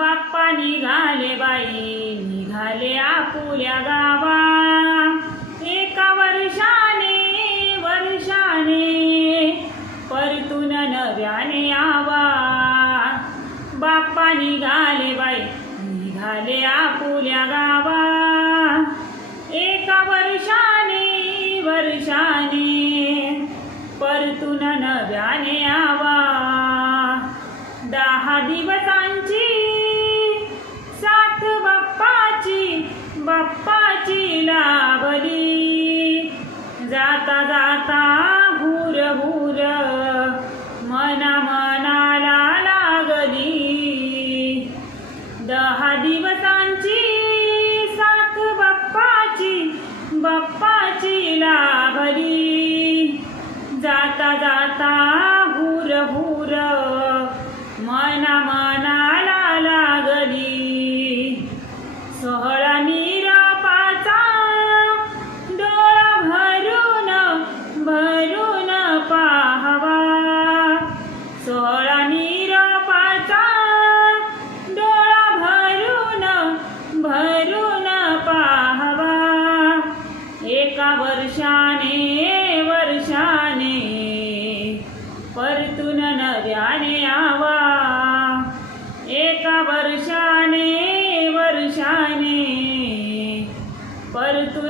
बाप्पा निघाले बाई निघाले आपुल्या गावा. एका वर्षाने वर्षाने परतून नव्याने आवा. बाप्पा निघाले बाई निघाले आपुल्या गावा. एका वर्षाने वर्षाने परतून नव्याने आवा. दहा दिवस जाता जाता हुर हुर मना मनाला लागली. दहा दिवसांची साथ बाप्पाची बाप्पाची लाभली. जाता जाता हुर हुर मना मना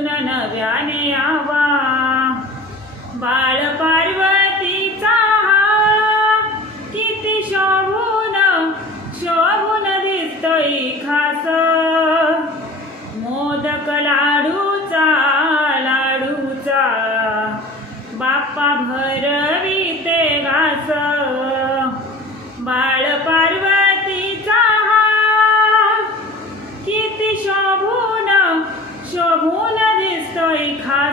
परतून नव्याने आवा. बाळ पार्वतीचा हा किती शोभून शोभून दिसतोय खास. मोदक लाडूचा लाडूचा बाप्पा भरविते घास. बाळ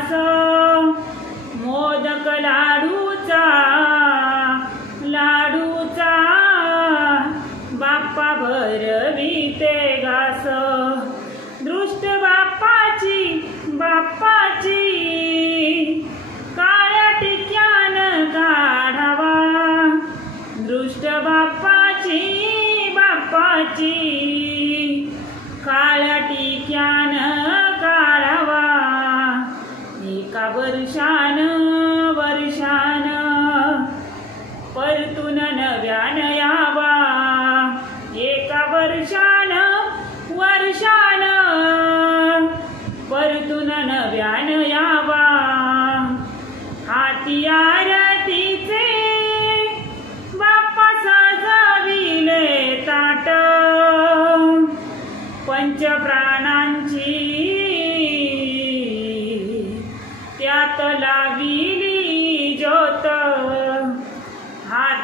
दिसतोय मोदक लाडूचा लाडूचा बाप्पा भर एका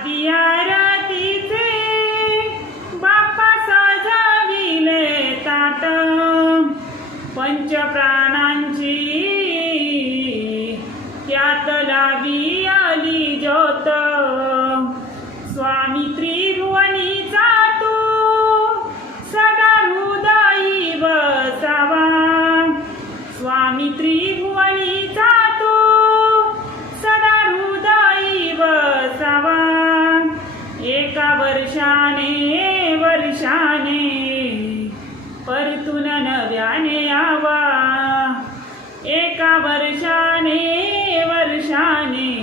हाती आरतीचे बाप्पा सजविले ताट. पंचप्राण वर्षाने वर्षाने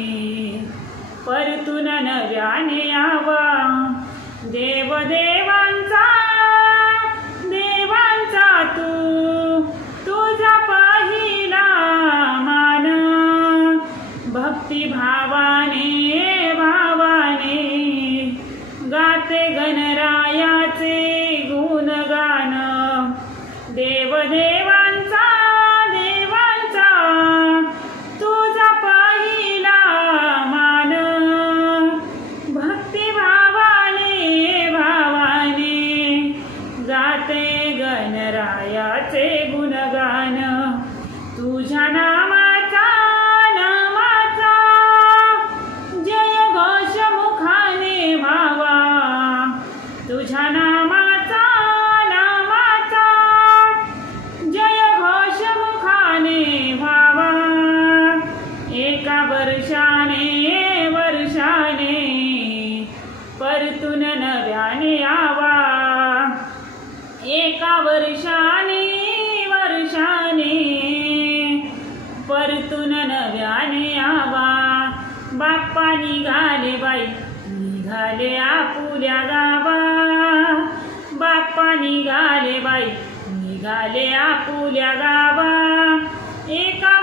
परतून नव्याने यावा. देवदेवांचा देवांचा तू तुझा पहिला मान. भक्तिभावाने भावाने गाते गणरायाचे गुणगान. देवदेवा तुझ्या नामाचा नामाचा जय घोष मुखाने व्हावा. तुझ्या नामाचा नामाचा जय घोष मुखाने व्हावा. एका वर्षाने वर्षाने परतून नव्याने यावा. एका वर्षाने परतून नव्याने आवा. बाप्पा निघाले बाई निघाले आपुल्या गावा. बाप्पा निघाले बाई निघाले आपुल्या गावा. एका